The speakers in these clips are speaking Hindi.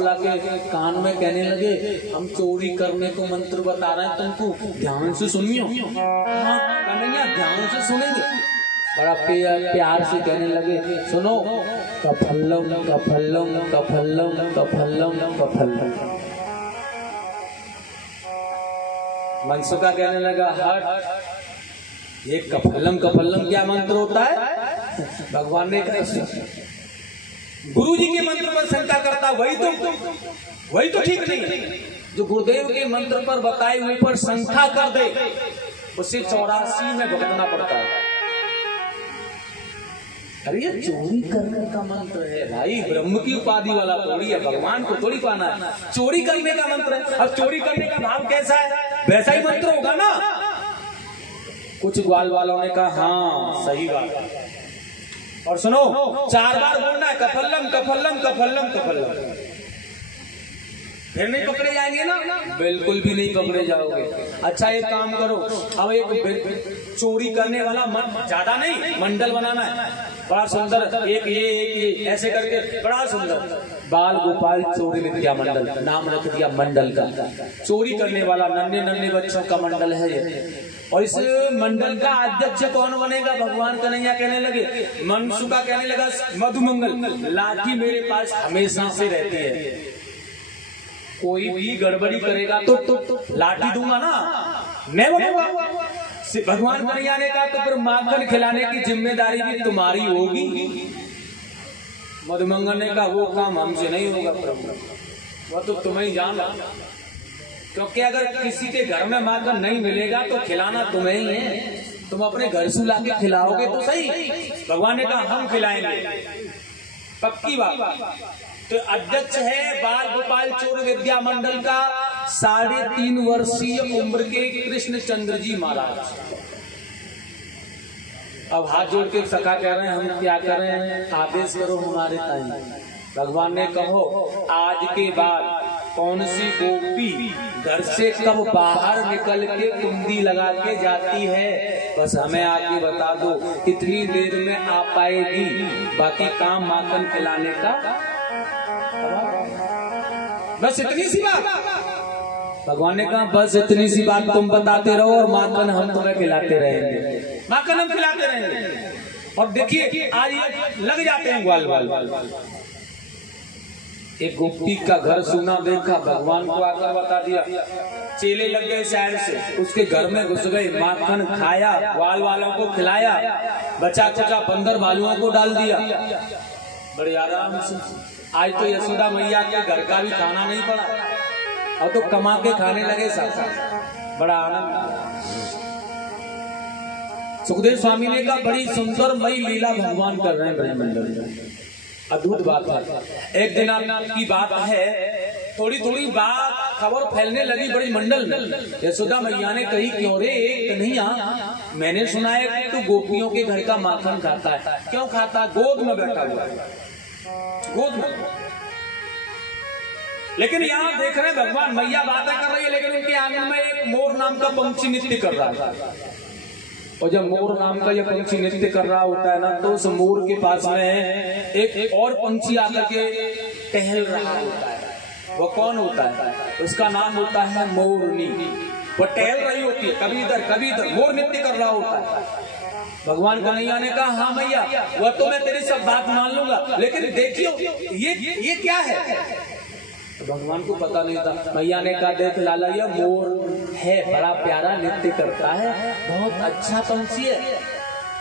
बुला के कान में कहने लगे हम चोरी करने को मंत्र बता रहे हैं तुमको, ध्यान से सुनियो। हाँ कन्हैया ध्यान से सुनेंगे। बड़ा प्यार से कहने लगे सुनो, कफल्लम कफल्लम कफल्लम कफल्लम कफल्लम। मनसुखा कहने लगा हट, ये कफल्लम कफल्लम क्या मंत्र होता है? भगवान ने कहा गुरु जी के मंत्र पर शंका करता, वही तो ठीक नहीं है। जो गुरुदेव के मंत्र पर बताए हुए पर शंका कर दे उसे 84 में भुगतना पड़ता है। अरे ये चोरी करने का मंत्र है भाई, ब्रह्म की उपाधि वाला थोड़ी है, भगवान को थोड़ी पाना है, चोरी करने का मंत्र है। अब चोरी करने का भाव कैसा है, वैसा ही मंत्र होगा ना। कुछ ग्वाल वालों ने कहा हाँ सही बात है, और सुनो 4 बार बोलना है कफल्लम कफल्लम कफल्लम कफल्लम, फिर नहीं पकड़े जाएंगे ना? बिल्कुल भी नहीं पकड़े जाओगे। अच्छा एक काम करो, अब एक चोरी करने वाला ज्यादा नहीं मंडल बनाना है, बड़ा सुंदर, एक ये ऐसे करके बड़ा सुंदर बाल गोपाल चोरी विद्या मंडल नाम रख दिया मंडल का। चोरी करने वाला नन्हे नन्हे बच्चों का मंडल है ये। और इस मंडल का अध्यक्ष कौन बनेगा? भगवान कन्हैया कहने लगे, मनसुखा कहने लगा मधुमंगल, लाठी मेरे पास हमेशा से रहती है, कोई भी गड़बड़ी करेगा तो लाठी दूंगा ना, मैं बनूंगा। भगवान कन्हैया ने कहा तो फिर माखन खिलाने की जिम्मेदारी भी तुम्हारी होगी। मधुमंगल ने कहा वो काम हमसे नहीं होगा प्रभु, वो तो तुम्हें ही जाना, क्योंकि अगर किसी के घर में माखन नहीं मिलेगा तो खिलाना तुम्हें ही है, तुम अपने घर से लाके खिलाओगे तो सही। भगवान ने कहा हम खिलाएंगे, पक्की बात। तो अध्यक्ष है बाल गोपाल चोर विद्या मंडल का 3.5 वर्षीय उम्र के कृष्णचंद्र जी महाराज। अब हाथ जोड़ के सखा कह रहे हैं हम क्या करें, आदेश करो हमारे ताई। भगवान ने कहो आज के बाद कौन सी गोपी घर से कब बाहर निकल के कुंडी लगा के जाती है, बस हमें आके बता दो, कितनी देर में आ पाएगी, बाकी काम माखन खिलाने का बस इतनी सी बात। भगवान ने कहा बस इतनी सी बात तुम बताते रहो और माखन हम तुम्हें खिलाते रहेंगे, माखन हम खिलाते रहेंगे। और देखिए आज ये लग जाते हैं ग्वाल वाल। एक गोपी का घर सुना देखा, भगवान को आकर बता दिया, चेले लग गए शहर से, उसके घर में घुस गए, माखन खाया, ग्वाल वालों को खिलाया, बचा कुचा बंदर भालुओं को डाल दिया, बड़े आराम से। आज तो यशोदा मैया के घर का भी खाना नहीं पड़ा, और तो कमा के खाने लगे सब, बड़ा आनंद। सुखदेव स्वामी ने कहा बड़ी सुंदर मई लीला भगवान कर रहे हैं ब्रह्मंडल में, अद्भुत बात है। एक दिन की बात है, थोड़ी थोड़ी बात खबर फैलने लगी बड़ी मंडल में। यशोदा मैया ने कही क्यों रे कन्हैया, मैंने सुना है तू गोपियों के घर का माखन खाता है, क्यों खाता? गोद में बैठा हुआ है, गोद में। लेकिन यहाँ देख रहे हैं भगवान मैया बातें कर रही है, लेकिन उनके आंगन में एक मोर नाम का पंछी नृत्य कर रहा है। और जब मोर नाम का ये पंछी नृत्य कर रहा होता है ना, तो उस मोर के पास में एक और पंछी आकर के टहल रहा होता है। वो कौन होता है? उसका नाम होता है मोरनी। वो टहल रही होती है, कभी इधर, मोर नृत्य कर रहा होता है। भगवान कन्हैया ने कहा हाँ मैया, वह तो मैं तेरी सब बात मान लूंगा, लेकिन देखियो ये क्या है? तो भगवान को पता नहीं था। मैया ने कहा देख लाला ये मोर है, बड़ा प्यारा नृत्य करता है, बहुत अच्छा पंछी है।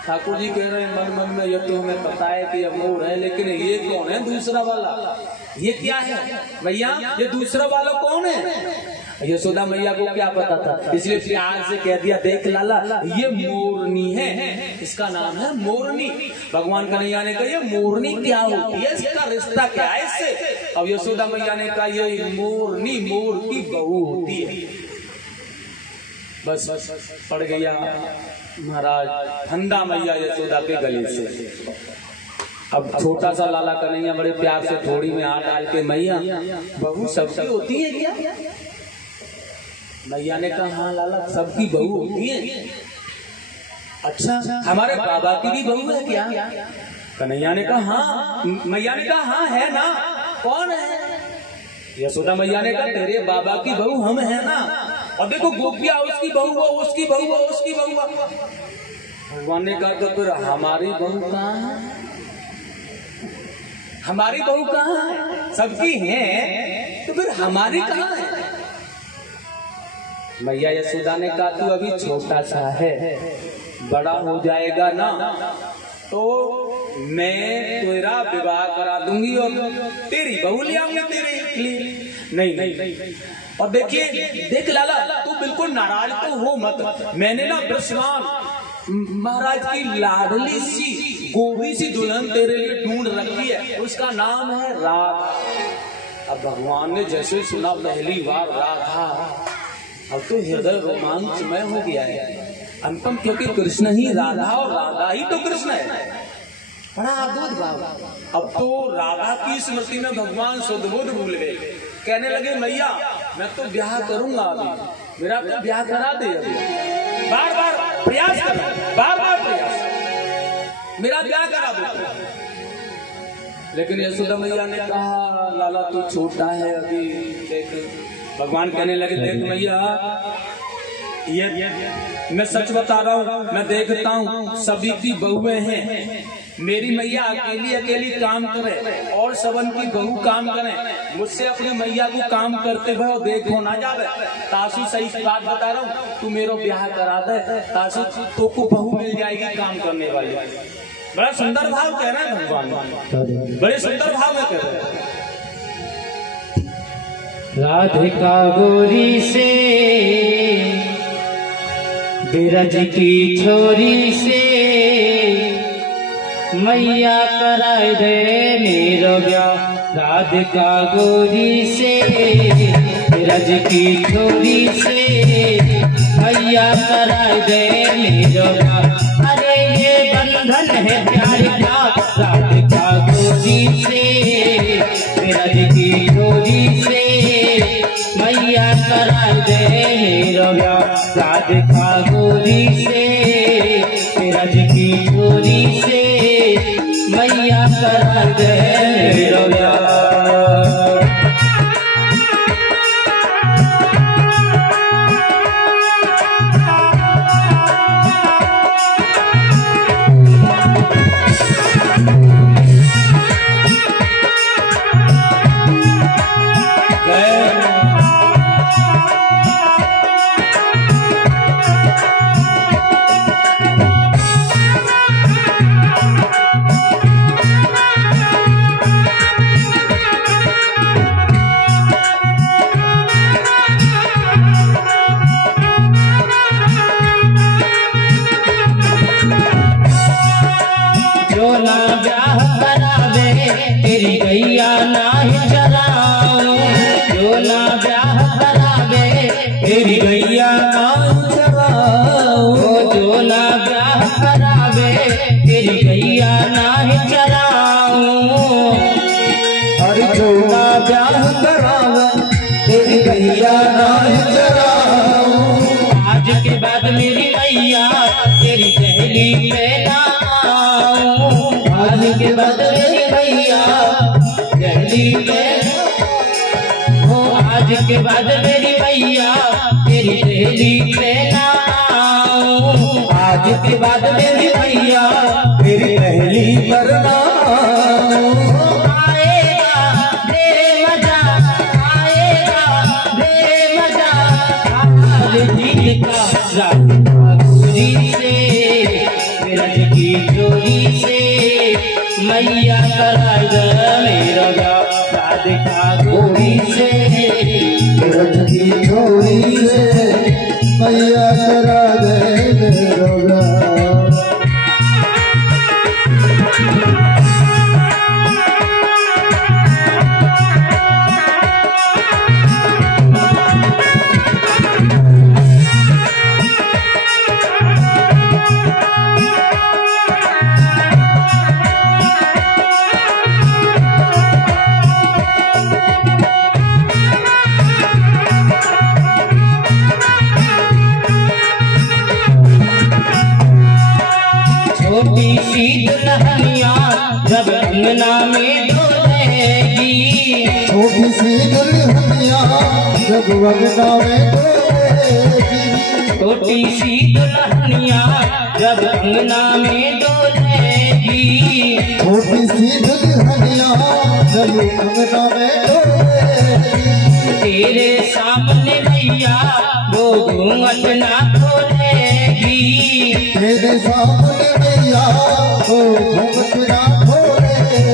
ठाकुर जी कह रहे हैं मन मन में, ये तो हमें पता है कि ये मोर है, लेकिन ये कौन है दूसरा वाला, ये क्या है भैया, ये दूसरा वाला कौन है? यशोदा मैया को क्या पता था, इसलिए प्यार से कह दिया देख लाला ये मोरनी है, इसका नाम है मोरनी। भगवान कन्हैया ने कहा ये मोरनी क्या होती है, इसका रिश्ता क्या है इससे? अब यशोदा मैया ने कहा ये मोरनी मोर की बहू होती है। बस पड़ गया महाराज फंदा मैया यशोदा के गले से। अब छोटा सा लाला कन्हैया बड़े प्यार से थोड़ी में हाथ डाल के मैया बहू सबकी होती है क्या? मैया ने कहा हाँ लाला सबकी बहू होती है। अच्छा हमारे बाबा की भी बहू है क्या? कन्हैया ने कहा हाँ। मैया ने कहा हाँ है ना। कौन है? यशोदा मैया ने कहा तेरे बाबा की बहू हम है ना, और देखो गोपिया उसकी बहू वो, उसकी बहू वो, उसकी बहू वो। भगवान ने कहा तो फिर हमारी बहू कहाँ है? हमारी बहू कहाँ है? सबकी है तो फिर हमारी कहाँ है? मैया यशोदा ने कहा तू अभी छोटा सा है, बड़ा हो जाएगा ना तो मैं तेरा विवाह करा दूंगी और तेरी बहू ले आऊंगी तेरे लिए। नहीं। और देखिए देख लाला तू बिल्कुल नाराज तो हो मत, मैंने ना ब्रजवान महाराज की लाडली सी गोरी सी दुल्हन तेरे लिए ढूंढ रखी है, उसका नाम है राधा। अब भगवान ने जैसे सुना पहली बार राधा, अब तो हृदय रोमांचमय हो गया है अनुपम, क्योंकि कृष्ण ही राधा और राधा ही तो कृष्ण है। बड़ा अद्भुत भाव। अब तो राधा की स्मृति में भगवान सुध-बुध भूल गए, कहने लगे मैया मैं तो ब्याह करूंगा, अभी मेरा तो ब्याह करा दे, अभी बार बार प्रयास कर, बार बार प्रयास, मेरा ब्याह करा दो। लेकिन यशोदा मैया ने कहा लाला तू छोटा है अभी, देख भगवान कहने लगे देख मैया ये मैं सच बता रहा हूँ, मैं देखता हूँ सभी की बहुएं हैं, मेरी मैया अकेली अकेली काम करे और सबन की बहू काम करे, मुझसे अपनी मैया को काम करते हुए और देखो ना जावे। तासु सही बात बता रहा हूँ, तू मेरा ब्याह करा दे, तासु तो को बहू मिल जाएगी काम करने वाली। बड़ा सुंदर भाव कह रहे हैं भगवान, बड़े सुंदर भाव में कह रहे हैं। राधिका गोरी से बिरज की छोरी से मैया कराए दे मेरो ब्याह। राधिका गोरी से बिरज की छोरी से मैया कराए दे मेरो ब्याह। अरे ये बंधन है प्यार का, राधिका गोरी से बिरज की छोरी से मैया कराए दे मेरो ब्याह। राधिका गोरी से बिरज की छोरी से मैया कराए दे मेरो ब्याह। तेरी गैया नाही चराओ, जो ना ब्याह करावे तेरी गैया नाही चराओ, जो ना ब्याह करावे तेरी गैया नाही चराओ। अरे जो ना ब्याह करावे तेरी गैया नाही चराओ। आज के बाद मेरी गैया तेरी पहली पे ना आओ, आज के बाद मेरी गैया पहली पे हो, आज के बाद मेरी मैया तेरी पहली पे ना आओ। आज के बाद मेरी मैया तेरी पहली पर ना आओ। आएगा दे मजा, आएगा दे मजा, जी का राधिका गोरी से बिरज की चोरी से मैया कराए दे मेरो ब्याह। राधिका गोरी से बिरज की चोरी से मैया कराए दे मेरो ब्याह। छोटी सी दुल्हनिया जब अंगना में डोलेगी, छोटी सी दुल्हनिया जब अंगना में डोलेगी, छोटी सी दुल्हनिया जब अंगना में डोलेगी, तेरे सामने मैया वो घूंघट ना खोलेगी, तेरे सामने मैया वो घूंघट ना खोलेगी,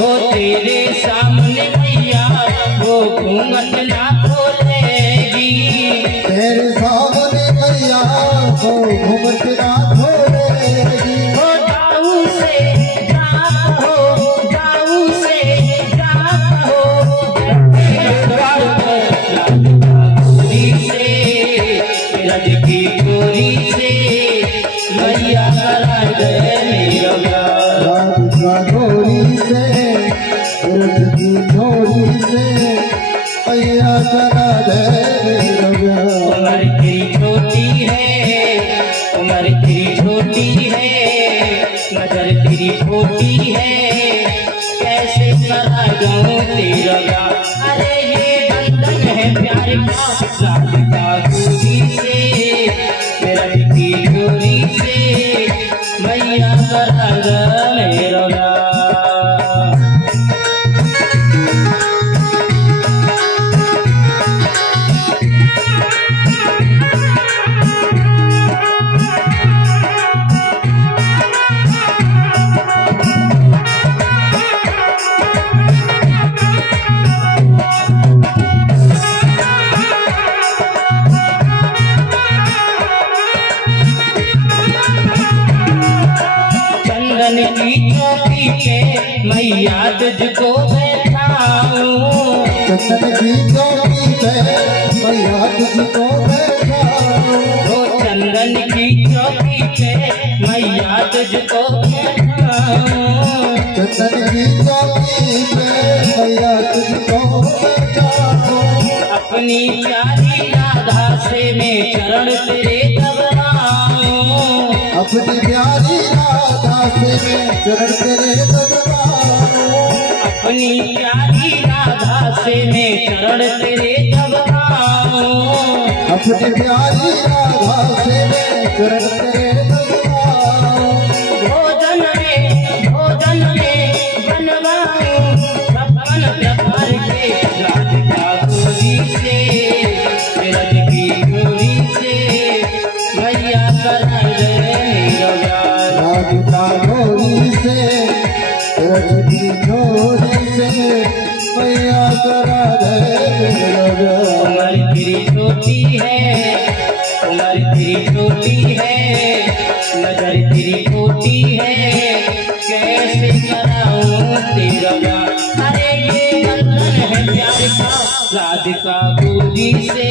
वो तेरे सामने मैया वो घूंघट ना खोलेगी, तेरे सामने मैया वो घूंघट ना खोलेगी। हो जाऊ से जात हो, जाऊ से जात हो, रज की चोरी से मैया करा दे मेरा प्यार। राधिका डोरी से रथ की डोरी से मैया करा दे मेरा प्यार। उम्र तेरी छोटी है, उम्र तेरी छोटी है, नजर तेरी छोटी है, कैसे करा जाऊं तेरा प्यार। अरे ये बंधन है प्यार का, राधिका गोरी से मेरा की गोरी से मैया करा दे मेरा प्यार। चंदन की चौकी पे मैया तुझको बैठाऊं, चंदन की चौकी पे मैया तुझको बैठाऊं, वो चंदन की चौकी पे मैया तुझको बैठाऊं, चंदन की चौकी पे मैया तुझको बैठाऊं, अपनी प्यारी राधा से मैं चरण तेरे दबाऊं, अपनी प्यारी राधा से मैं चरण तेरे दबाऊं, अपनी प्यारी राधा से मैं चरण तेरे दबाऊं, अपनी प्यारी राधा से मैं चरण तेरे दबाऊं, भोजन में बनवाऊं छप्पन प्रकार के राधिका गोरी से, रज की गोरी से मैया करा दे मेरा प्यार। राधिका डोरी से रथ की डोरी से मैया करा दे मेरा प्यार। उम्र तेरी छोटी है, उम्र तेरी छोटी है, नजर तेरी छोटी है, कैसे कराऊं तेरा प्यार। अरे ये बंधन है प्यार का, राधिका गोरी से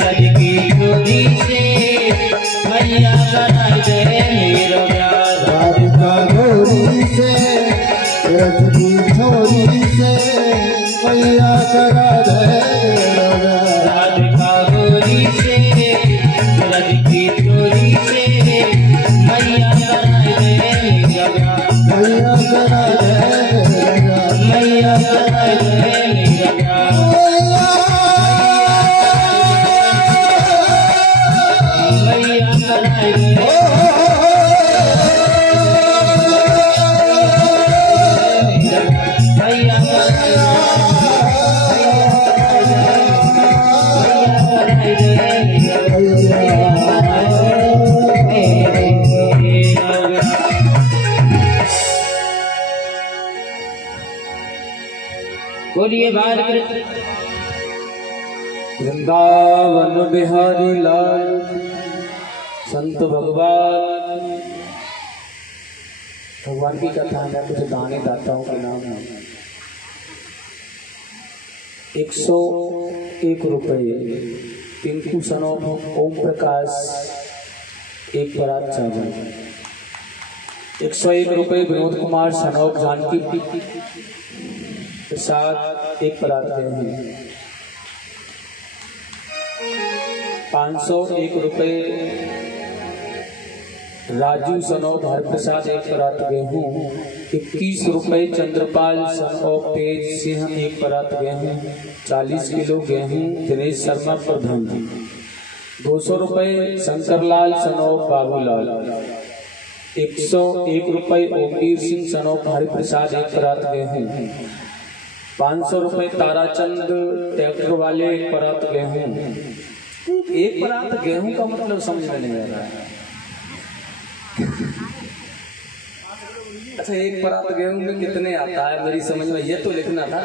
रज की गोरी से मैया करा दे मेरा प्यार। राधिका डोरी से रथ की डोरी से मैया करा दे मेरा प्यार। राधिका गोरी से रज की चोरी से मैया करा दे मेरा प्यार, मैया करा दे मेरा प्यार। मैया करा दे मेरा प्यार, मैया करा दे मैया बोलिए भारत वृंदावन बिहारी लाल संत भगवान। भगवान की कथा है, कुछ दाने दाताओं के नाम है। 101 रुपये टिंकू सनोप ओम प्रकाश 1 परात चावल। 101 रुपये विनोद कुमार सनोप जानकी के साथ 1 परात गए हैं। 501 रुपये राजू सनोप हरप्रसाद 1 परात गेहूं 21 रुपए चंद्रपाल सन ऑफ तेज सिंह 1 परात गेहूं, 40 किलो गेहूं दिनेश शर्मा प्रधान जी। 200 रुपए शंकरलाल सन ऑफ बाबूलाल, 101 रुपए ओमवीर सिंह सन ऑफ हरिप्रसाद 1 परात गेहूं, 500 रुपए ताराचंद ट्रैक्टर वाले 1 परात गेहूं। 1 परात गेहूं का मतलब समझ में नहीं आ रहा है। अच्छा 1 परात गेहूं में कितने आता है मेरी समझ में, ये तो लिखना था।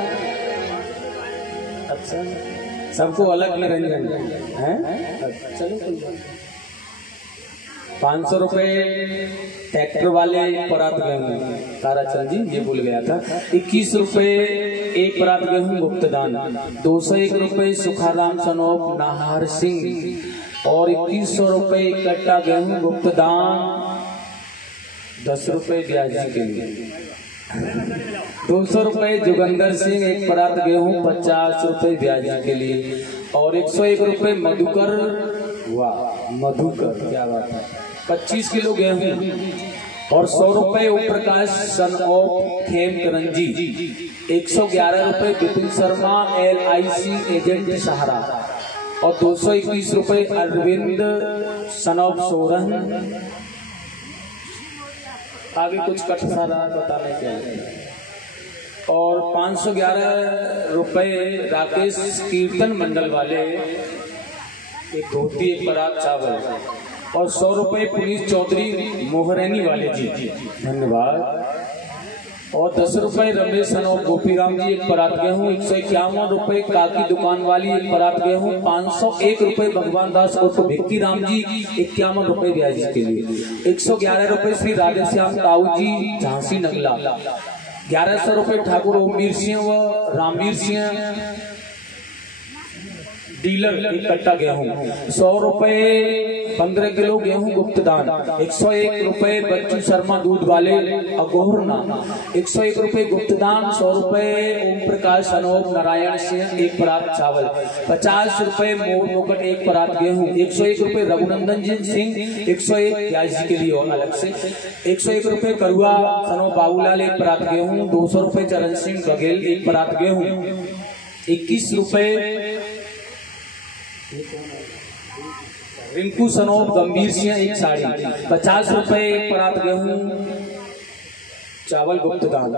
अच्छा सबको अलग निरंजन है। चलो 500 रुपए ट्रैक्टर वाले 1 परात गेहूं, ताराचंद जी ये भूल गया था। 21 रुपए 1 परात गेहूं गुप्तदान, 201 रुपए सुखाराम सन ऑफ नाहर सिंह और 2100 रुपए 1 कट्टा गेहूं गुप्तदान, 10 रुपए ब्याजी के लिए। 200 रुपए जोगिंदर सिंह 1 परात गेहूं, 50 रुपए ब्याजी के लिए और 101 रुपए मधुकर, वाह मधुकर क्या बात है, 25 किलो गेहूं और 100 रुपए ओम प्रकाश सन ऑफ खेमकरंजी, 111 रुपए विपिन शर्मा LIC एजेंट सहारा और 221 रुपए अरविंद सन ऑफ सोरन। आगे कुछ कट सारा बताने के और 511 रुपए राकेश कीर्तन मंडल वाले, 1 धोती 1 परात चावल और 100 रुपए पुनीत चौधरी मोहरैनी वाले जी, धन्यवाद। और 10 रुपए रमेश सन ऑफ गोपीराम जी 1 परात गेहूं, 151 रुपए काकी दुकान वाली 1 परात गेहूं, 501 रुपए भगवान दास और भिक्की राम जी 51 रुपए ब्याजी के लिए, 111 रुपए श्री राधेश्याम ताऊ जी झांसी नगला, 1100 रुपए ठाकुर ओमवीर सिंह व रामवीर सिंह डीलर 1 कट्टा गेहूं, 100 रुपए 15 किलो गेहूं गुप्तदान, 101 रुपए बच्चू शर्मा दूध वाले अगोहरना, 101 रुपए गुप्तदान, 100 रुपए ओम प्रकाश अनोप नारायण सिंह 1 परात चावल, 50 रुपए मोर मुकट 1 परात गेहूं, 101 रुपए रघुनंदन सिंह 101 ब्याजी के लिए और अलग से, 101 रुपए करुआ सनो बाबूलाल 1 परात गेहूं, 200 रुपए चरण सिंह बघेल 1 परात गेहूं, 21 रुपए रिंकू सनोप गंभीर सिंह 1 साड़ी, 50 रुपए 1 परात गेहूं चावल गुप्तदान,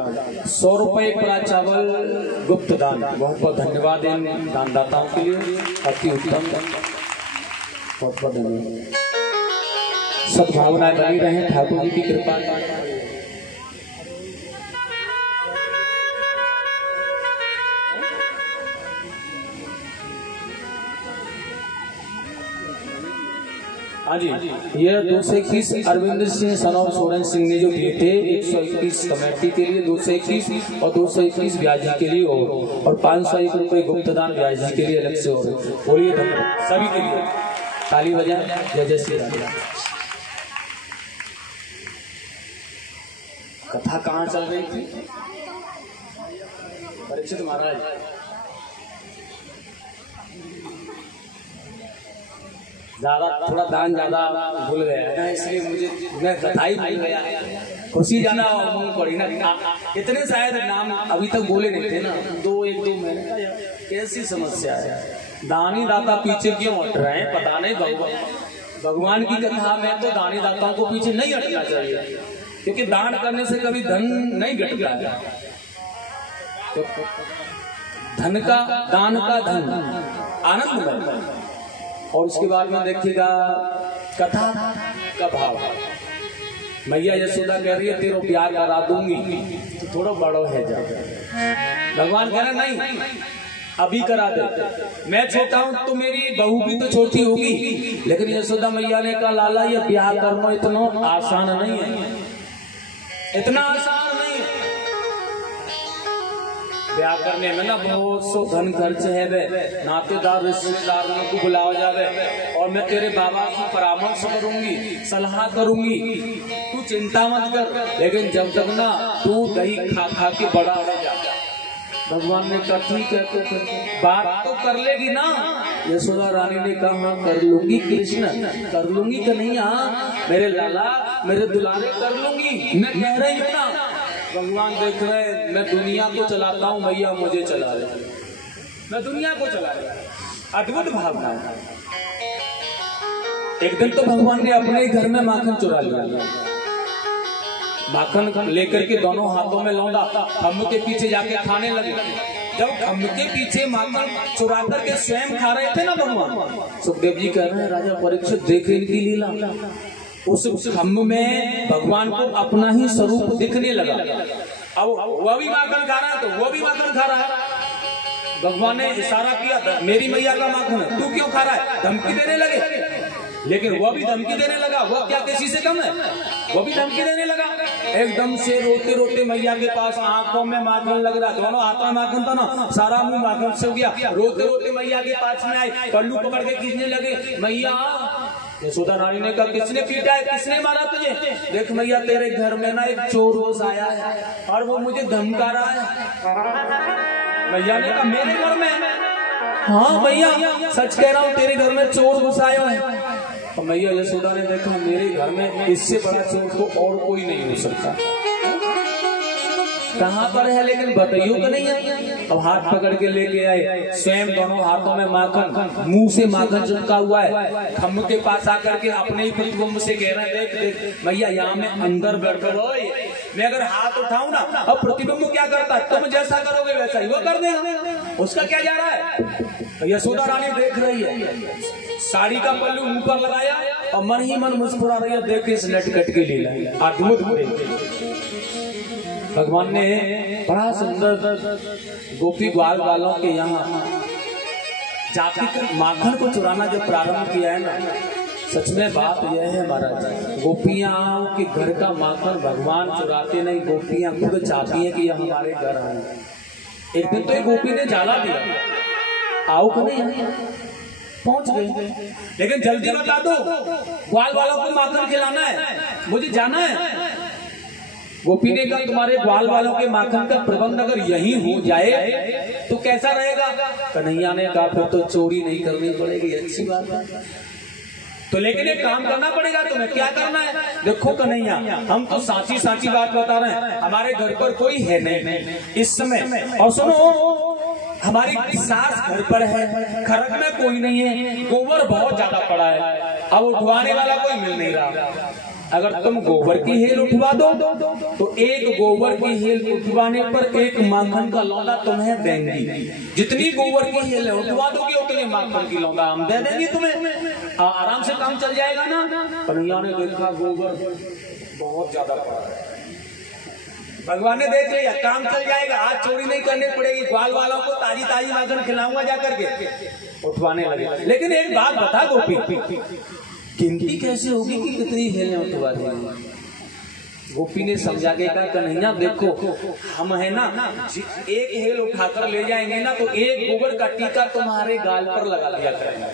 100 रुपए 1 परात चावल गुप्तदान। बहुत बहुत धन्यवाद इन दानदाताओं के लिए, अति उत्तम, बहुत बहुत धन्यवाद। सद्भावनाएं बनी रहे, ठाकुर जी की कृपा। हाँ जी, ये 221 अरविंद सिंह सन ऑफ सोरेन सिंह ने जो दिए थे, 121 कमेटी के लिए 221 और 221 ब्याजी के लिए और 501 रुपए गुप्तदान ब्याजी के लिए अलग से और बोलिए धन्यवाद सभी के लिए, ताली बजाएं, जय जय श्री राम। कथा कहाँ चल रही थी? परीक्षित महाराज ज्यादा थोड़ा दान ज्यादा भूल गया है, इसलिए मुझे मैं कथा ही भूल गया। खुशी जाना मुंह पड़ी ना, इतने शायद नाम अभी तक बोले नहीं थे ना, 2 महीने का, कैसी समस्या है। दानी दाता पीछे क्यों हट रहे हैं पता नहीं। भगवान की कथा में तो दानी दाताओं को पीछे नहीं हटना चाहिए, क्योंकि दान करने से कभी धन नहीं घटता है। तो धन का, दान का धन आनंद में। और उसके बाद में देखिएगा कथा का भाव। मैया यशोदा कह रही है तेरो ब्याह करा दूंगी, तो थोड़ा बड़ो है जा। भगवान कह रहे नहीं अभी करा दे, मैं छोटा हूं तो मेरी बहू भी तो छोटी होगी। लेकिन यशोदा मैया ने कहा लाला ये ब्याह करना इतना आसान नहीं है, इतना आसान नहीं है। ब्याह करने में ना बहुत सो धन खर्च है, वे नातेदार रिश्तेदार को बुलाया जावे, और मैं तेरे बाबा की परामर्श करूंगी, सलाह करूंगी, तू चिंता मत कर। लेकिन जब तक ना तू दही खा खा के बड़ा हो जा। भगवान ने कहा ठीक है, तो बात तो कर लेगी ना। यशोदा रानी ने कहा हाँ कर लूंगी कृष्ण, कर लूंगी कन्हैया, मेरे लाला मेरे दुलारे कर लूंगी, मैं कह रही हूँ ना। भगवान देख रहे हैं मैं दुनिया को चलाता हूँ, मैया मुझे चला रहे, मैं दुनिया को चला रहा। अद्भुत भावना है। एक दिन तो भगवान ने अपने ही घर में माखन चुरा लिया। माखन लेकर के दोनों हाथों में लौंडा खम्भ के पीछे जाके खाने लगे। जब खम्भ के पीछे माखन चुरा करके स्वयं खा रहे थे ना भगवान, सुखदेव जी कह रहे हैं राजा परीक्षित देखे इनकी लीला। उस खम्भ में भगवान को अपना ही स्वरूप दिखने लगा। अब वह भी माखन खा रहा है तो वो भी माखन खा रहा है। भगवान ने इशारा किया मेरी मैया का माखन है, तू क्यों खा रहा है? धमकी देने लगे। लेकिन वह भी धमकी देने लगा। वह क्या किसी से कम है? वो भी धमकी देने लगा। एकदम से रोते रोते मैया के पास, आंखों में माखन लग रहा, दोनों हाथों में माखन था ना, सारा मुंह माखन से हो गया। रोते रोते मैया के पास में आए, पल्लू पकड़ के खींचने लगे। मैया, यशोदा रानी ने कहा किसने पीटा है, किसने मारा तुझे? देख मैया तेरे घर में ना एक चोर रोज आया है और वो मुझे धमका रहा है। मैया ने कहा मेरे घर में? हाँ मैया सच कह रहा हूँ, तेरे घर में चोर घुसाया है। और मैया यशोदा ने देखा मेरे घर में इससे बड़ा चोर तो और कोई नहीं हो सकता। कहाँ पर है लेकिन बताइयो तो नहीं है। अब हाथ पकड़ के लेके आए, स्वयं दोनों हाथों में माखन, मुंह से माखन चिपका हुआ है। खम्भ के पास आकर के अपने ही प्रतिबिंब से कह रहे हैं देख देख मैया यहाँ में अंदर बैठो, मैं अगर हाथ उठाऊं ना अब प्रतिबिंब क्या करता है, तुम जैसा करोगे वैसा ही वो कर देगा, उसका क्या जा रहा है। यशोदा रानी देख रही है, साड़ी का पल्लू मुंह पर लगाया और मन ही मन मुस्कुरा रही है, देख इस नटखट के लीला। अद्भुत। भगवान ने बड़ा सुंदर गोपी ग्वाल वालों के यहाँ जाकर माखन को चुराना जब प्रारंभ किया है ना, सच में बात यह है महाराज, गोपियां के घर का माखन भगवान चुराते नहीं, गोपियां खुद चाहती हैं कि यह हमारे घर आए। एक दिन तो एक गोपी ने जाला दिया, आओ को नहीं पहुंच गए, लेकिन जल्दी बता दो ग्वाल वालों को माखन खिलाना है, मुझे जाना है। गोपी ने कहा तुम्हारे ग्वाल वालों के माखन का प्रबंध अगर यही हो जाए तो कैसा रहेगा? कन्हैया ने कहा फिर तो चोरी नहीं करनी पड़ेगी, अच्छी बात है। तो लेकिन एक काम करना पड़ेगा, तुम्हें क्या करना है? देखो कन्हैया, हम तो साची साची बात बता रहे हैं, हमारे घर पर कोई है नहीं इस समय, और सुनो हमारी सास घर पर है, खरक में कोई नहीं है, गोबर बहुत ज्यादा पड़ा है, अब उठवाने वाला कोई मिल नहीं रहा। अगर तुम गोबर की हेल उठवा दो तो एक गोबर की हेल उठवाने पर एक माखन का लौंडा तुम्हें देंगी। जितनी गोबर की हेल उठवा दोगे उतने माखन की लौंडा हम दे देंगे तुम्हें, आराम से काम चल जाएगा ना। कन्हैया ने देखा गोबर बहुत ज्यादा पड़ा है, भगवान ने देख लिया काम चल जाएगा, आज चोरी नहीं करनी पड़ेगी, ग्वाल वालों को ताजी ताजी माखन खिलाऊंगा जाकर के। उठवाने लगे। लेकिन एक बात बता गोपी, गिनती कैसे होगी कि कितनी हेलें उठवा देंगे? गोपी ने समझा के कहा कन्हैया देखो हम है ना, एक हेल उठाकर ले जाएंगे ना तो एक गोबर का टीका तुम्हारे गाल पर लगा दिया करेंगे,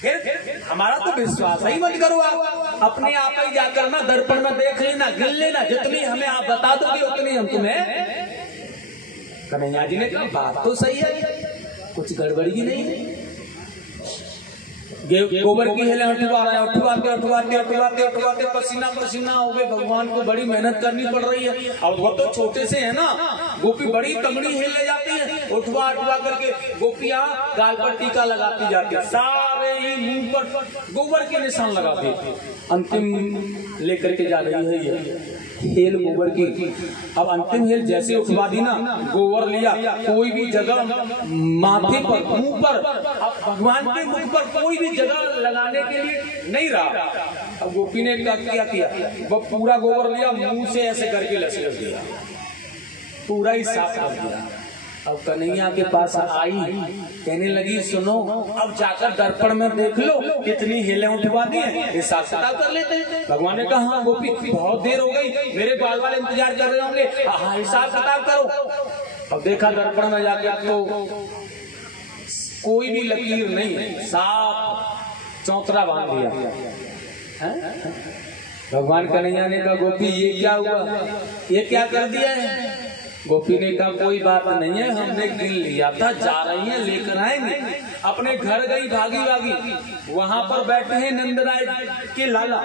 फिर हमारा तो विश्वास ही मत करो, आप अपने आप ही जाकर ना दर्पण में देख लेना, गिन लेना, जितनी हमें आप बता दोगे उतनी हम तुम्हें। कन्हैया जी ने कहा बात तो सही है, कुछ गड़बड़ी ही नहीं। गोबर की हेलें उठवा रहे हैं, उठवाते पसीना पसीना हो गए। भगवान को बड़ी मेहनत करनी पड़ रही है, और वो तो छोटे से है ना, गोपी बड़ी तगड़ी हेल ले जाती है, उठवा करके गोपियां गाल पर टीका लगाती जाती है, सारे ही मुंह पर गोबर के निशान लगाती है। अंतिम लेकर के जा रही है ये हेल गोबर की। अब अंतिम हेल जैसे उठवा दी ना, गोबर लिया, कोई भी जगह माथे पर, मुंह पर, अब भगवान के मुख पर कोई भी जगह लगाने के लिए नहीं रहा। अब गोपी ने क्या किया, वो पूरा गोबर लिया, मुंह से ऐसे करके लसक दिया, पूरा ही साफ कर दिया। अब कन्हैया के पास आई, कहने लगी सुनो अब जाकर दर्पण में देख लो कितनी हेलें उठवा दी हैं, हिसाब किताब कर लेते हैं। भगवान ने कहा हाँ गोपी बहुत देर हो गई, मेरे ग्वाल वाले इंतजार कर रहे होंगे, हाँ हिसाब किताब करो। अब देखा दर्पण में जाकर तो कोई भी लकीर नहीं, साफ चौतरा बांध दिया। भगवान कन्हैया ने कहा गोपी ये क्या हुआ, ये क्या कर दिया है? गोपी ने कहा कोई बात नहीं है, हमने गिन लिया था, जा रही है लेकर आएंगे। अपने घर गई भागी, वहां पर बैठे हैं नंदराय के लाला,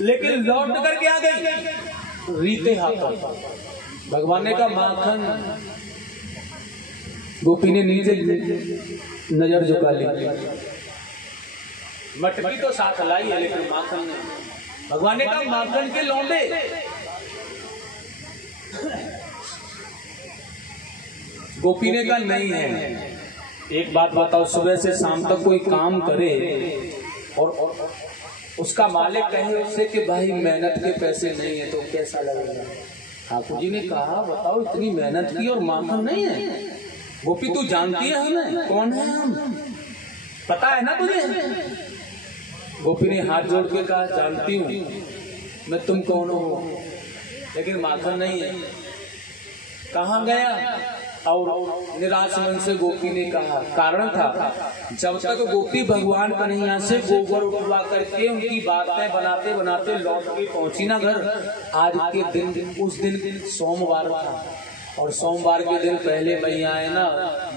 लेकिन लौट करके आ गई। रीते हाथ भगवान ने कहा माखन। गोपी ने नीचे नजर झुका ली, मटकी तो साथ लाई है लेकिन माखन ने। भगवान ने कहा माखन के लौंडे। गोपी ने कहा नहीं है। एक बात बताओ, सुबह से शाम तक कोई काम करे और उसका मालिक कहे उससे कि भाई मेहनत के पैसे नहीं है तो कैसा लगेगा? ठाकुर जी ने कहा बताओ इतनी मेहनत की और माखन नहीं है। गोपी तू जानती है हमें कौन है हम, पता है ना तुझे? गोपी ने हाथ जोड़ के कहा जानती हूँ मैं तुम कौन हो, लेकिन माखन नहीं है। कहाँ गया? और निराश मन से गोपी ने कहा कारण था, जब तक गोपी भगवान कन्हैया से गोबर उठवा करके उनकी बातें बनाते बनाते लौट के पहुंची ना घर। आज के दिन उस दिन सोमवार था और सोमवार के दिन पहले मैया ना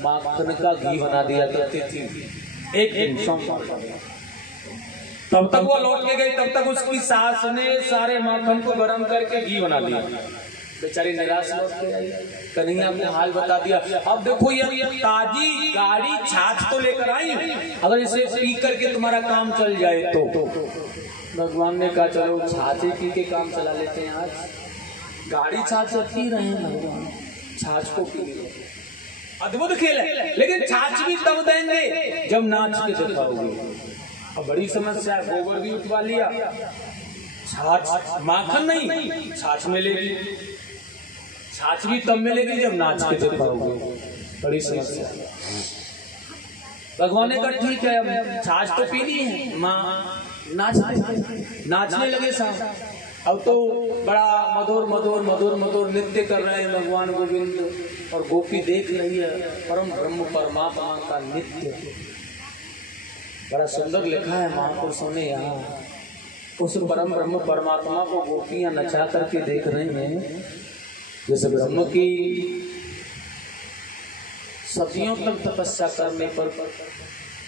माखन का घी बना दिया करती थी। एक दिन सोमवार का, तब तक वो लौट के गई, तब तक उसकी सास ने सारे माखन को गर्म करके घी बना दिया। बेचारी निराश लौट के आई, कन्हैया को हाल बता दिया। अब देखो ये ताजी गाड़ी छाछ तो लेकर आई, अगर इसे पी करके तुम्हारा काम चल जाए तो। भगवान ने कहा चलो छाछ ही पी के काम चला लेते हैं। आज गाड़ी छाछ पी रहे हैं भगवान, छाछ को पी ले। अद्भुत खेल है, लेकिन छाछ भी तब देंगे जब नाच के दिखाओगे। अब बड़ी समस्या है, गोबर भी उठवा लिया, छाछ माखन नहीं छाछ मिलेगी, छाछ भी तब मिलेगी जब नाच के दिखाओगे। बड़ी समस्या। भगवान ने कहा ठीक है अब छाछ तो पीनी है, माँ नाचने लगे साहब। अब तो बड़ा मधुर मधुर मधुर मधुर नृत्य कर रहे हैं भगवान गोविंद, और गोपी देख रही है परम ब्रह्म परमात्मा का नृत्य। बड़ा सुंदर लिखा है महापुरुषों ने यहाँ, उस परम ब्रह्म परमात्मा को गोपियां नचा करके देख रही हैं जैसे ब्रह्म की सदियों तक तपस्या करने पर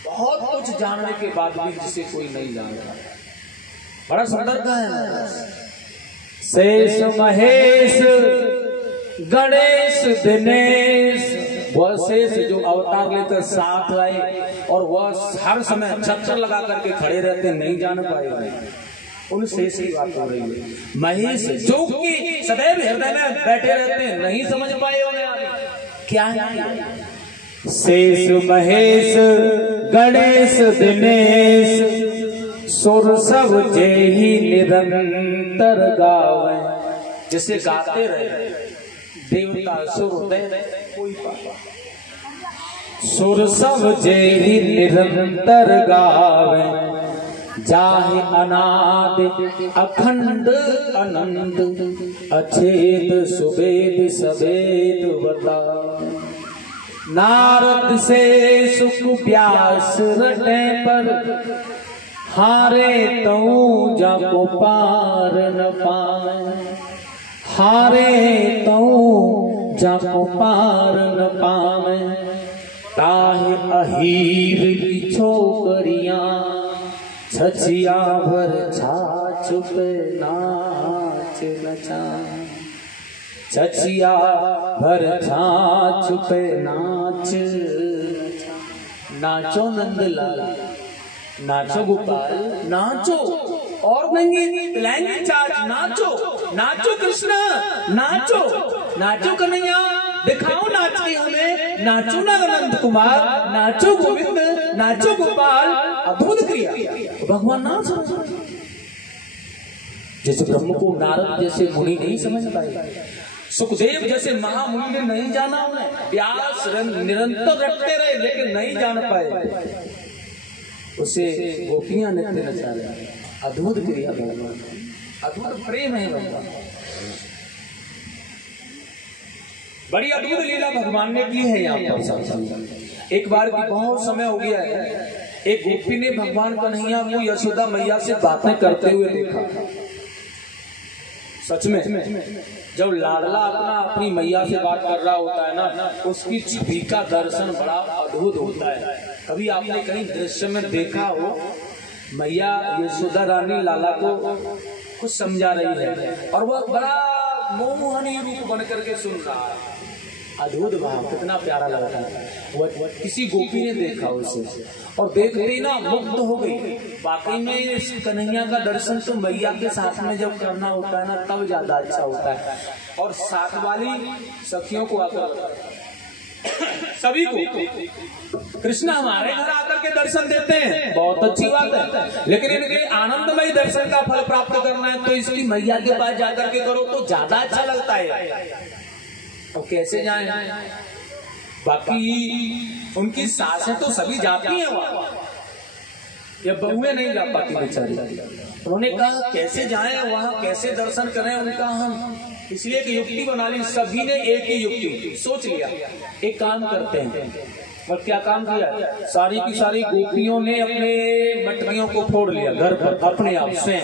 बहुत कुछ जानने के बाद भी जिसे कोई नहीं जानता। बड़ा सुंदर का है। शेष महेश गणेश दिनेश, वह शेष जो अवतार लेकर साथ आए और वह हर समय छत्र लगा करके खड़े रहते, नहीं जान पाए। उन शेष की बात हो रही है। महेश जो कि सदैव हृदय में बैठे रहते हैं, नहीं समझ पाए उन्हें क्या है। शेष महेश गणेश दिनेश, सुर सब जेहि निरंतर गावे। जिसे गाते रहे देवता सुर दे कोई पावा, सुर सब जेहि निरंतर गावे। जाहि अनादि अखंड अनंत, अछेद सुवेद सवेद बता। नारद से सुख व्यास रटे पर, हारे तऊ जाको पार न पाए। हारे तऊ जाको पार न पावे। ताहि अहीर की छोकरियां, छछिया भर छाछ पे नाच नचा। छछिया भर छाछ पे नाच नाचो नंदलाल, नाचो गोपाल, नाचो और नहीं पिलाएंगे छाछ, नाचो नाचो कृष्ण, नाचो नाचो कन्हैया, दिखाओ नाच के हमें। नाचो ना अनंत कुमार, नाचो गोविंद, नाचो गोपाल। अद्भुत क्रिया भगवान नाच। जैसे ब्रह्म को नारद जैसे मुनि नहीं समझ पाए, सुखदेव जैसे महामुनि ने नहीं जाना, उन्हें व्यास निरंतर रटते रहे लेकिन नहीं जान पाए, उसे गोपियां नृत्य नचा रहे। अद्भुत क्रिया भगवान, अद्भुत प्रेम है भगवान। बड़ी अद्भुत लीला भगवान ने की है यहाँ पर। एक बार की बहुत समय हो गया है, एक गोपी ने भगवान कन्हैया को यशोदा मैया से बातें करते हुए देखा। सच में जब लाडला अपनी मैया से बात कर रहा होता है ना, उसकी छवि का दर्शन बड़ा अद्भुत होता है। कभी आपने कहीं दृश्य में देखा हो, मैया यशोदा रानी लाला को कुछ समझा रही है और वह बड़ा मोहनी रूप बन करके सुन रहा है। अद्भुत भाव, कितना प्यारा लग रहा है। वो किसी गोपी ने देखा उसे और देखते ना मुग्ध हो गई। वाकई में इस कन्हैया का दर्शन तो मैया के साथ में जब करना होता है ना तब ज्यादा अच्छा होता है। और साथ वाली सखियों को आकर सभी को कृष्ण हमारे घर आकर के दर्शन देते हैं, बहुत अच्छी बात है, लेकिन इनके आनंदमय दर्शन का फल प्राप्त करना है तो इसकी मैया के पास जाकर के करो तो ज्यादा अच्छा लगता है। और कैसे जाएं? बाकी उनकी सासें तो सभी जाती हैं वहां, ये बहुएं नहीं जा पाती बेचारी। उन्होंने कहा कैसे जाएं वहां, कैसे दर्शन करें? उनका हम इसलिए एक युक्ति बना ली। सभी ने एक ही युक्ति सोच लिया, एक काम करते हैं। और क्या काम किया? सारी की सारी गोपियों ने अपने मटकियों को फोड़ लिया घर पर अपने आप से,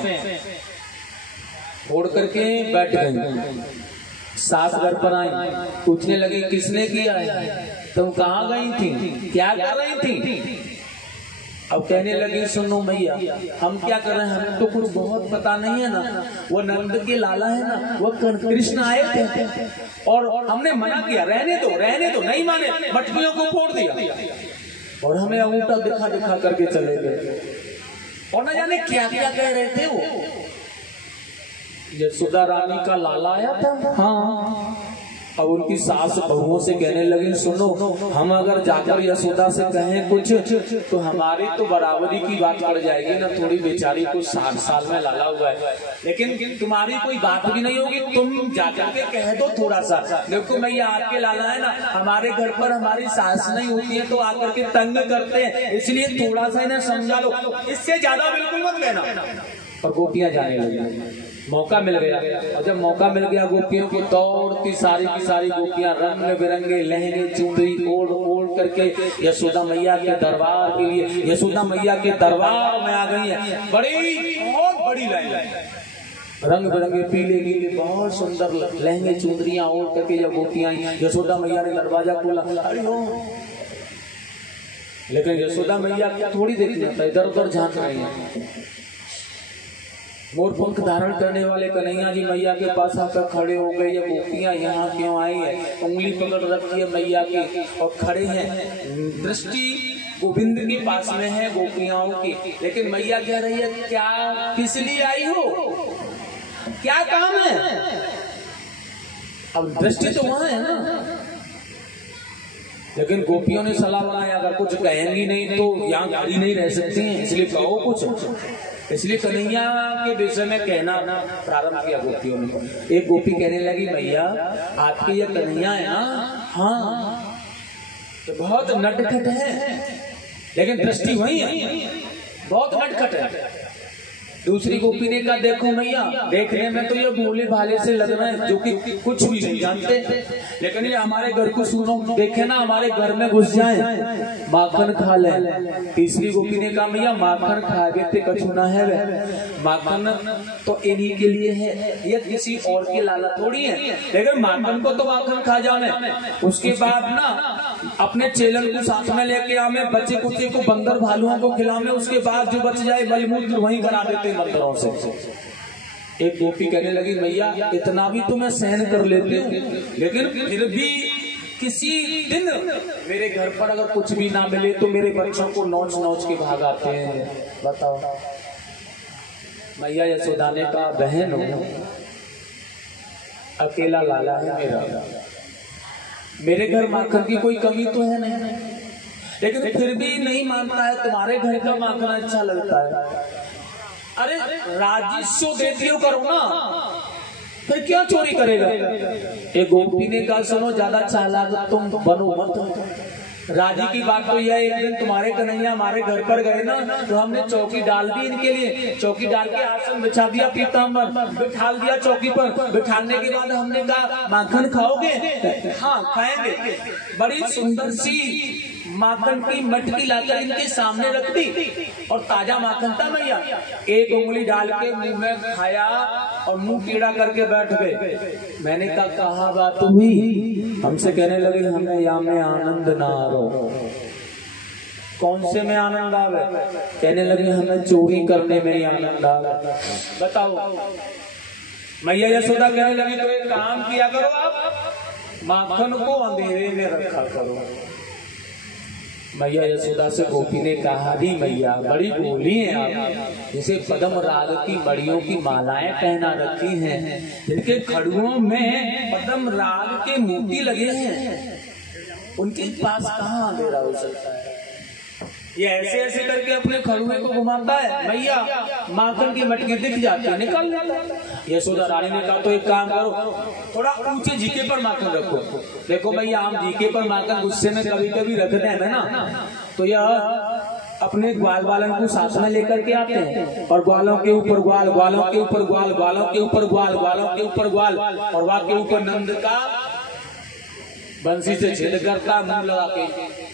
फोड़ करके बैठ गए। सास घर पर आई, पूछने लगे किसने किया है, तुम कहाँ गई थी, क्या कर रही थी? अब कहने लगी सुनो मैया, हम क्या कर रहे हैं, हमें तो कुछ बहुत पता नहीं है ना। वो नंद के लाला है ना, वो कृष्ण आए थे और हमने मना किया, रहने दो, नहीं माने, मटकियों को फोड़ दिया और हमें अंगूठा दिखा दिखा करके चले गए। और न जाने क्या क्या कह रहे थे वो। यशोदा रानी का लाला आया था। हाँ, अब उनकी सास बहुओं से कहने लगी सुनो, हम अगर जाकर यशोदा से कहें कुछ तो हमारी तो बराबरी की बात पड़ जाएगी ना। थोड़ी बेचारी को 60 साल में लाला हुआ है, लेकिन तुम्हारी कोई बात भी नहीं होगी, तुम जाकर के कह दो थोड़ा सा। देखो मैया आपके लाला है ना, हमारे घर पर हमारी सास नहीं होती है तो आकर के तंग करते हैं, इसलिए थोड़ा सा इन्हें समझा लो, इससे ज्यादा बिल्कुल मत कहना। और गोपियां जाने लगी, मौका मिल गया। और जब मौका मिल गया गोपियों को, दौड़ती सारी की सारी गोपियां रंग बिरंगे लहंगे चुनरी ओढ़ ओढ़ करके यशोदा मैया के दरबार के लिए, यशोदा मैया के दरबार में आ गई है। बहुत बड़ी लाइन, रंग बिरंगे पीले नीले बहुत सुंदर लहंगे चुनरियां ओढ़ करके जब गोपियां आई, यशोदा मैया ने दरवाजा खोला, अरे हो, लेकिन यशोदा मैया थोड़ी देखी जाता है, इधर उधर झांक रही है। मोर पंख धारण करने वाले कन्हैया जी मैया के पास आकर खड़े हो गए। ये गोपियां यहाँ क्यों आई है? उंगली पकड़ रखी है मैया की और खड़े हैं। दृष्टि गोविंद के पास में है गोपियाओं की, लेकिन मैया कह रही है क्या, किस लिए आई हो, क्या काम है? अब दृष्टि तो वहां है ना, लेकिन गोपियों ने सलाह बनाया अगर कुछ कहेंगी नहीं तो यहाँ खड़ी नहीं रह सकती हैं, इसलिए कहो कुछ। इसलिए कन्हैया के विषय में कहना प्रारंभ किया गोपियों ने। एक गोपी कहने लगी मैया आपके ये कन्हैया है ना, हाँ तो बहुत नटखट है, लेकिन दृष्टि वही है, बहुत नटखट है। दूसरी गोपी ने कहा देखो मैया, देखने में तो ये भोले भाले से लग रहे हैं जो कि कुछ भी नहीं जानते, लेकिन ये हमारे घर को सुनो, देखे ना हमारे घर में घुस जाए माखन खा ले। तीसरी गोपी ने कहा मैया माखन खा के कछु ना है, माखन तो इन्हीं के लिए है, ये किसी और के लाला थोड़ी है, लेकिन माखन को तो माखन खा जाने, उसके बाद ना अपने चेलन को साथ में लेके आवे, बच्चे कुत्ते को बंदर भालुओं को खिलावे, उसके बाद जो बच जाए मलमूत्र वहीं करा देते मंदिरों से। एक गोपी कहने लगी मैया इतना भी तो मैं सहन कर लेती हूँ, लेकिन फिर भी किसी दिन मेरे घर पर अगर कुछ भी ना मिले तो मेरे बच्चों को नोच नोच के भाग आते हैं, बताओ। मैया यशोदा ने कहा बहन हो, अकेला लाला है मेरा, मेरे घर माखन की कोई कमी तो है नहीं, लेकिन फिर भी नहीं मानता है, तुम्हारे घर का माखन अच्छा लगता है। अरे राजस्व देती हो करो ना, फिर क्या चोरी करेगा? एक गोपी ने कहा सुनो ज्यादा चालाक तुम बनो मत, राजी की बात तो यह है, एक दिन तुम्हारे कन्हैया हमारे घर पर गए ना तो हमने चौकी डाल दी इनके लिए, चौकी डाल के आसन बिछा दिया, पीताम्बर बिठा दिया चौकी पर। बिठाने के बाद हमने कहा माखन खाओगे? हाँ खाएंगे। बड़ी सुंदर सी माखन की मटकी लाकर इनके सामने रख दी और ताजा माखन था मैया, एक उंगली डाल के मुंह में खाया और मुंह टेढ़ा करके बैठ गए। मैंने कहा बात हुई? हमसे कहने लगे हमें यहाँ में आनंद ना आ रहा। कौन से में आनंद आवे? कहने लगे हमें चोरी करने में ही आनंद आवे। बताओ मैया यशोदा कहने लगी तो एक काम किया करो, आप माखन को अंधेरे में रखा करो। मैया यशोदा से गोपी ने कहा, दी मैया बड़ी भोली हैं आप, जिसे पद्म राग की मड़ियों की मालाएं पहना रखी हैं, जिनके खड़ुओं में पद्म राग के मोती लगे हैं, उनके पास कहाँ अंधेरा हो सकता है। ये ऐसे ऐसे करके अपने खड़ुए को घुमाता है, मैया माखन की मटकी दिख जाती है, निकल जाता। यशोदा रानी ने कहा तो एक काम करो, थोड़ा ऊंचे जीके पर माखन रखो। देखो भैया, हम जीके पर माखन गुस्से में कभी कभी रखते हैं ना, तो यह अपने ग्वाल वालन को साथ में लेकर के आते हैं, और ग्वालों के ऊपर ग्वाल, ग्वालों के ऊपर ग्वाल, ग्वालों के ऊपर ग्वाल, ग्वालों के ऊपर ग्वाल, और वहां के ऊपर नंद का बंसी से छेद करता मुंह लगा के।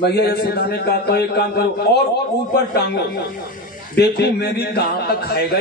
मैया यशोदा ने कहा तो एक काम करो, और ऊपर टांगो, देखो मैं भी कहां तक खाएगा।